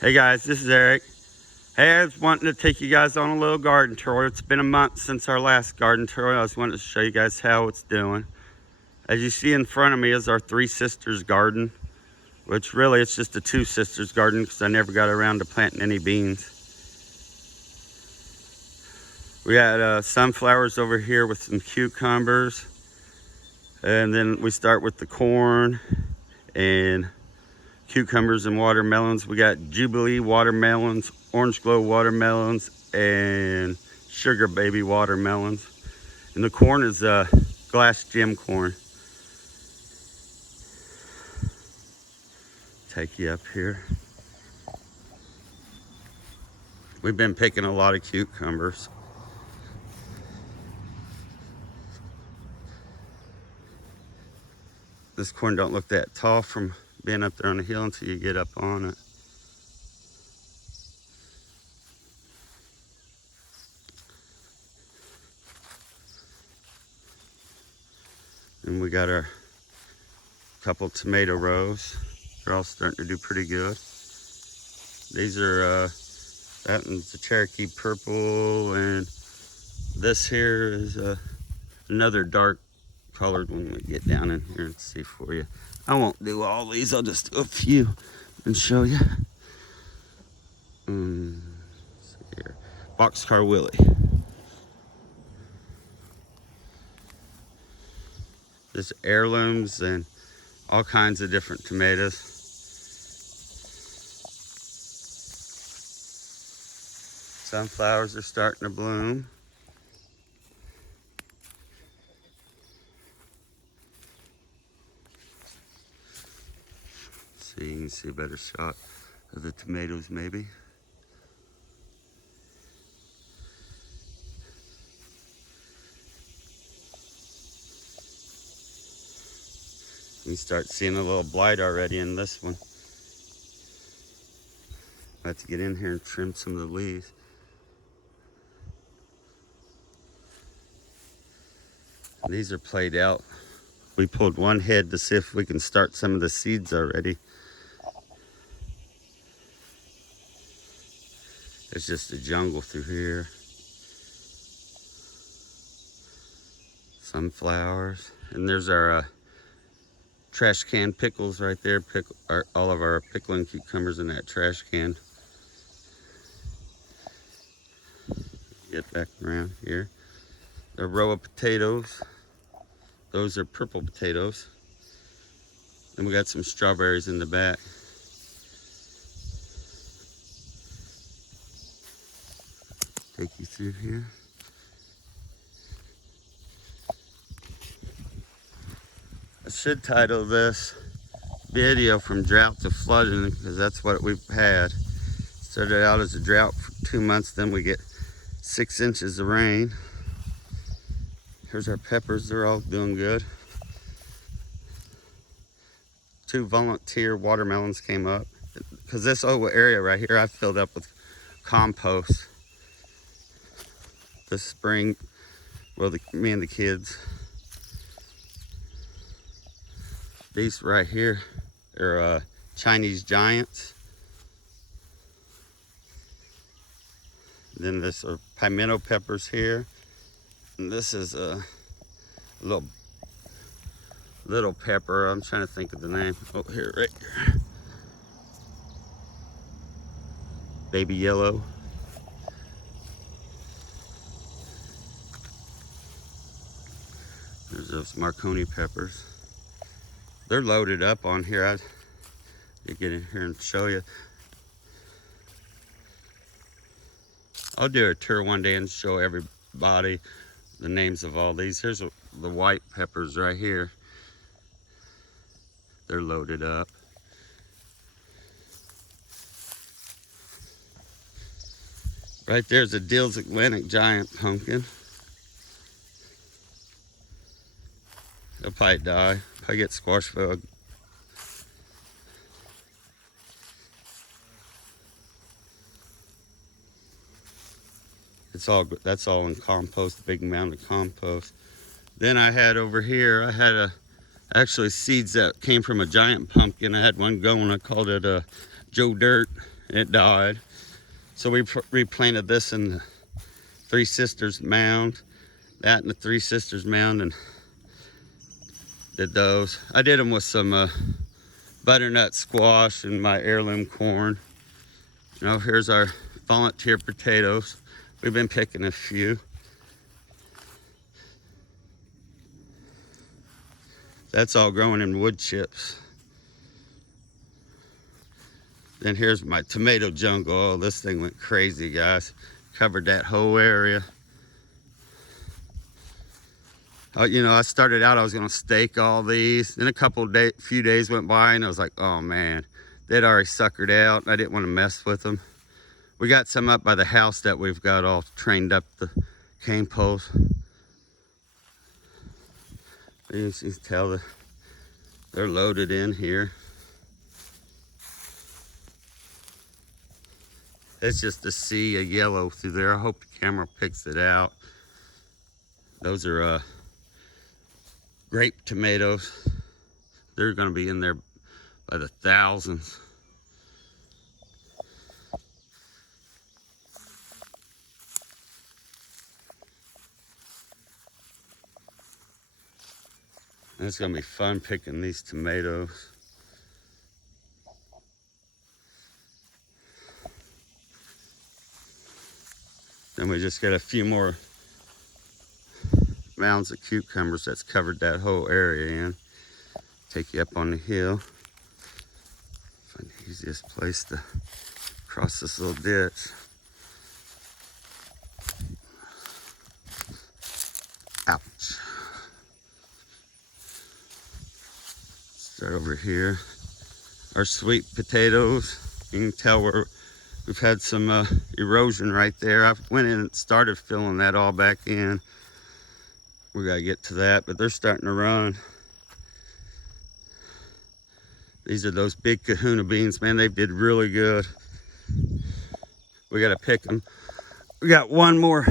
Hey guys, this is Eric. Hey, I was wanting to take you guys on a little garden tour. It's been a month since our last garden tour. I was wanting to show you guys how it's doing. As you see in front of me is our Three Sisters garden, which really it's just a Two Sisters garden because I never got around to planting any beans. We had sunflowers over here with some cucumbers, and then we start with the corn and cucumbers and watermelons. We got Jubilee watermelons, Orange Glow watermelons, and Sugar Baby watermelons. And the corn is glass gem corn. Take you up here. We've been picking a lot of cucumbers. This corn don't look that tall from being up there on the hill until you get up on it. And we got our couple tomato rows. They're all starting to do pretty good. These are, that one's the Cherokee purple, and this here is another dark colored one. We get down in here and see for you. I won't do all these, I'll just do a few and show you. Let's see here. Boxcar Willie. There's heirlooms and all kinds of different tomatoes. Sunflowers are starting to bloom. So you can see a better shot of the tomatoes maybe. You start seeing a little blight already in this one. I have to get in here and trim some of the leaves. These are played out. We pulled one head to see if we can start some of the seeds already. There's just a jungle through here. Sunflowers. And there's our trash can pickles right there. All of our pickling cucumbers in that trash can. Get back around here. A row of potatoes. Those are purple potatoes. And we got some strawberries in the back. Take you through here. I should title this video From Drought to Flooding, because that's what we've had. Started out as a drought for 2 months, then we get 6 inches of rain. Here's our peppers, they're all doing good. 2 volunteer watermelons came up. Because this whole area right here I filled up with compost this spring. Well, me and the kids. These right here are Chinese giants. Then this are pimento peppers here. And this is a little pepper. I'm trying to think of the name. Oh, here, right here. Baby yellow. There's those Marconi peppers. They're loaded up on here. I'll get in here and show you. I'll do a tour one day and show everybody the names of all these. Here's the white peppers right here. They're loaded up. Right there's a Dill's Atlantic giant pumpkin. It'll probably die. Probably get squash bug. That's all in compost, a big amount of compost. Then I had over here, I had actually seeds that came from a giant pumpkin. I had one going, I called it Joe Dirt. It died. So we replanted this in the Three Sisters mound, that in the Three Sisters mound, and did those. I did them with some butternut squash and my heirloom corn. You know, here's our volunteer potatoes. We've been picking a few. That's all growing in wood chips. Then here's my tomato jungle. Oh, this thing went crazy, guys. Covered that whole area. You know, I started out, I was gonna stake all these. Then few days went by and I was like, oh man, they'd already suckered out. I didn't want to mess with them. We got some up by the house that we've got all trained up the cane poles. You can tell that they're loaded in here. It's just a sea of yellow through there. I hope the camera picks it out. Those are grape tomatoes. They're gonna be in there by the thousands. And it's gonna be fun picking these tomatoes. Then we just got a few more mounds of cucumbers that's covered that whole area in. Take you up on the hill. Find the easiest place to cross this little ditch. Ouch. Start over here. Our sweet potatoes. You can tell we've had some erosion right there. I went in and started filling that all back in. We gotta get to that, but they're starting to run. These are those big kahuna beans, man. They did really good. We gotta pick them. We got one more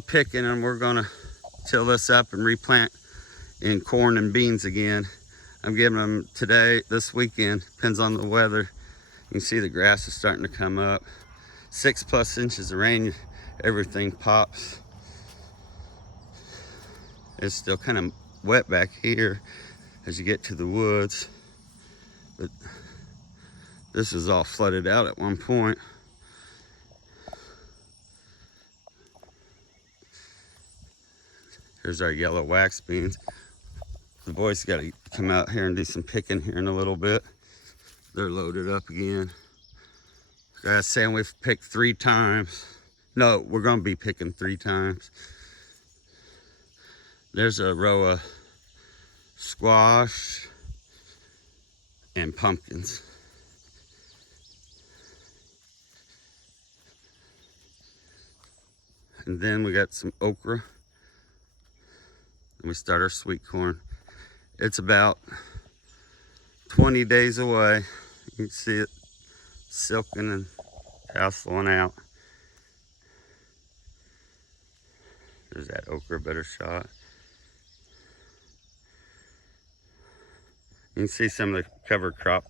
picking, and we're gonna till this up and replant in corn and beans again. I'm giving them today, this weekend, depends on the weather. You can see the grass is starting to come up. 6+ inches of rain, everything pops. It's still kind of wet back here as you get to the woods, but this is all flooded out at one point. Here's our yellow wax beans. The boys got to come out here and do some picking here in a little bit. They're loaded up again. Guys saying we've picked 3 times. No, we're gonna be picking 3 times. There's a row of squash and pumpkins. And then we got some okra. And we start our sweet corn. It's about 20 days away. You can see it silking and tasseling out. There's that okra, better shot. You can see some of the cover crop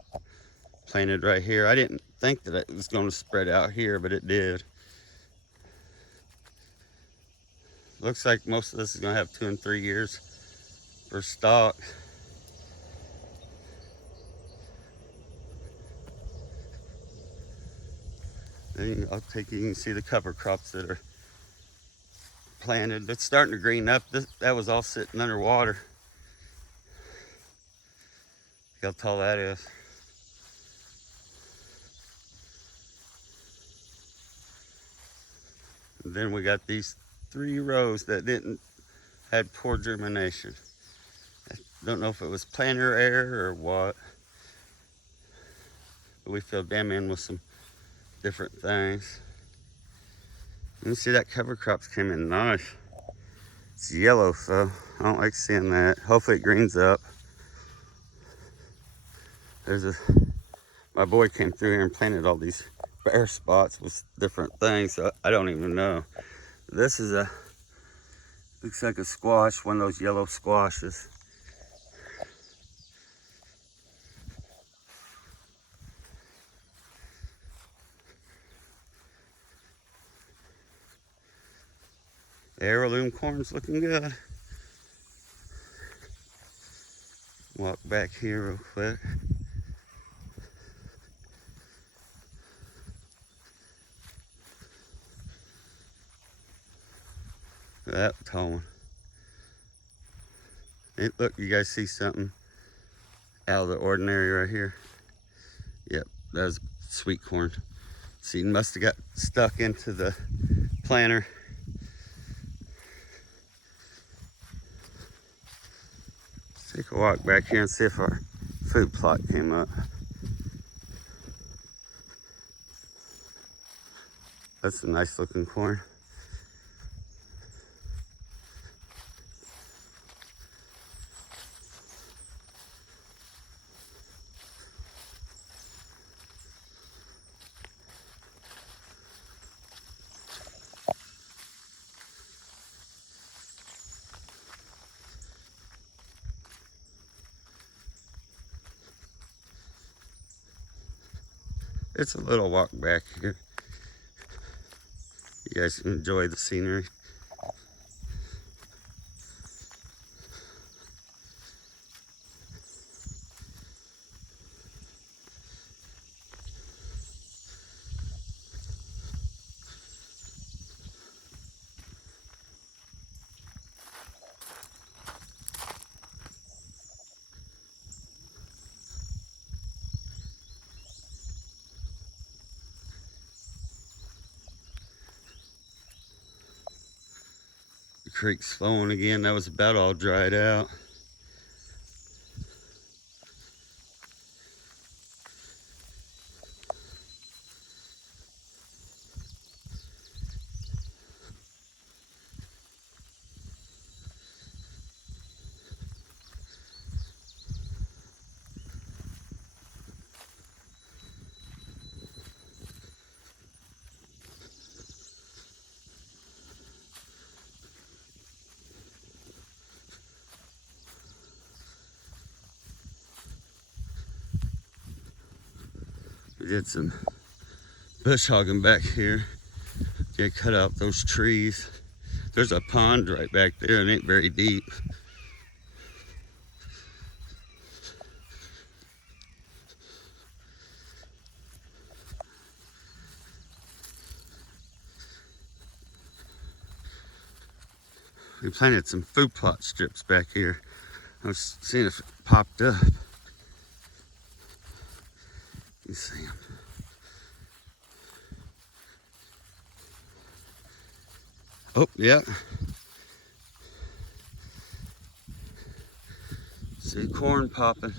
planted right here. I didn't think that it was going to spread out here, but it did. Looks like most of this is going to have 2 and 3 years for stock. You can see the cover crops that are planted. It's starting to green up. That was all sitting underwater. Look how tall that is. And then we got these 3 rows that had poor germination. I don't know if it was planter error or what, but we filled them in with some different things. You see that cover crops came in nice. It's yellow, so I don't like seeing that. Hopefully it greens up. My boy came through here and planted all these bare spots with different things, so I don't even know. This is looks like a squash, one of those yellow squashes. The heirloom corn's looking good. Walk back here real quick. Look at that tall one. Hey, look, you guys see something out of the ordinary right here? Yep, that was sweet corn. Seed must have got stuck into the planter. Let's take a walk back here and see if our food plot came up. That's a nice looking corn. It's a little walk back here. You guys can enjoy the scenery. The creek's flowing again. That was about all dried out. We did some bush hogging back here. Get cut out those trees. There's a pond right back there. It ain't very deep. We planted some food plot strips back here. I was seeing if it popped up. You see them. Oh, yeah. See corn popping.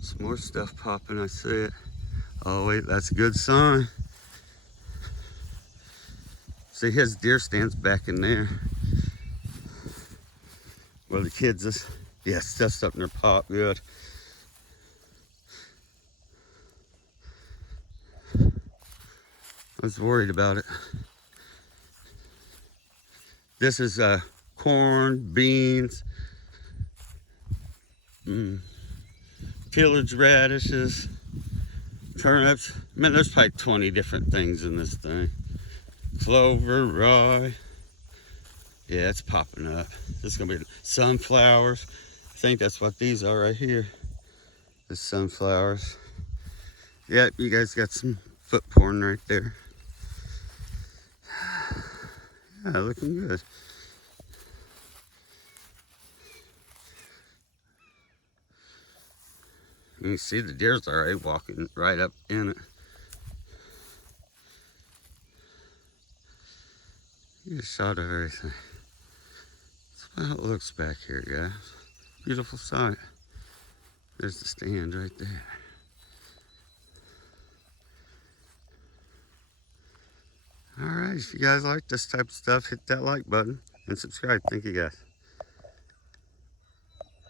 Some more stuff popping, I see it. Oh wait, that's a good sign. See, his deer stands back in there. Where the kids is. Yeah, stuff's up in their pop, good. I was worried about it. This is corn, beans, tillage radishes, turnips. Man, there's probably 20 different things in this thing. Clover, rye. Yeah, it's popping up. This is gonna be sunflowers. I think that's what these are right here. The sunflowers. Yeah, you guys got some foot porn right there. Yeah, looking good. You can see the deer's already walking right up in it. Get a shot of everything. That's how it looks back here, guys. Beautiful sight. There's the stand right there. Alright, if you guys like this type of stuff, hit that like button and subscribe. Thank you guys.